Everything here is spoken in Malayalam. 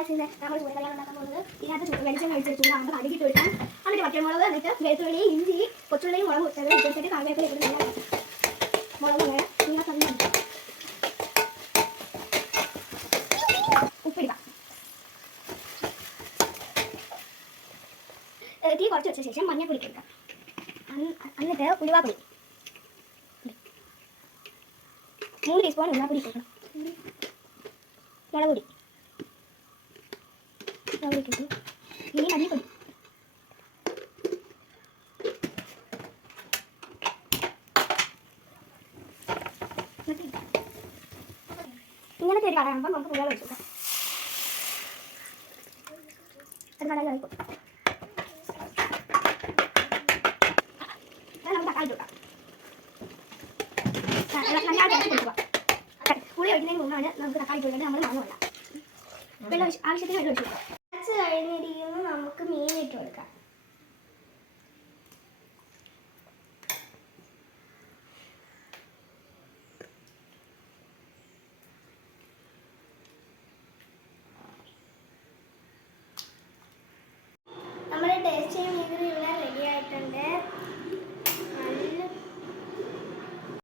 നമ്മൾ ചൂടുകല്യാണം ഉണ്ടാക്കാൻ പോകുന്നത് ഇതിനകത്ത് വെളിച്ചെണ്ണ ഒഴിച്ചിട്ട് ചൂടാകുമ്പോൾ കടുകിട്ട് ഒഴിക്കാം. എന്നിട്ട് പച്ചമുളക്, എന്നിട്ട് വെളുത്തുള്ളി, ഇഞ്ചി, കൊച്ചുള്ളിയും മുളക് ഇട്ടത് ഇട്ടിട്ട് കറിവേപ്പില ഇട്ട് നല്ല മുളക് വേണം. നിങ്ങൾ തന്നെ ഉപ്പിടുക. തീ കുറച്ച് വെച്ച ശേഷം മഞ്ഞൾപ്പൊടി ഇട്ടെടുക്കാം. എന്നിട്ട് ഉലുവാപ്പൊടി 3 ടീസ്പൂൺ ഉലുവാപ്പൊടി ഇട്ടേക്കണം. മുളക് പൊടി ഇട്ടിട്ട് ഇനി മല്ലിപ്പൊടി ഇങ്ങനത്തെ ഒരു കളറാകുമ്പോൾ നമുക്ക് പുളിവെള്ളം ഒഴിച്ചു കൊടുക്കാം. അത് നല്ല കഴിക്കും. നമുക്ക് തക്കാളി കൊടുക്കാം. പുളി ഒഴിക്കുന്നതിന് മുമ്പാണ് നമുക്ക് തക്കാളി കൊടുക്കേണ്ടത്. നമ്മൾ മറന്നുകൊള്ളാം. വെള്ളം ആവശ്യത്തിന് വെള്ളം ഒഴിച്ചു കൊടുക്കാം. കുറച്ച് കഴിഞ്ഞിരിക്കുമ്പോൾ നമുക്ക് മീൻ ഇട്ട് കൊടുക്കാം. നമ്മുടെ ടേസ്റ്റ് ചെയ്യാൻ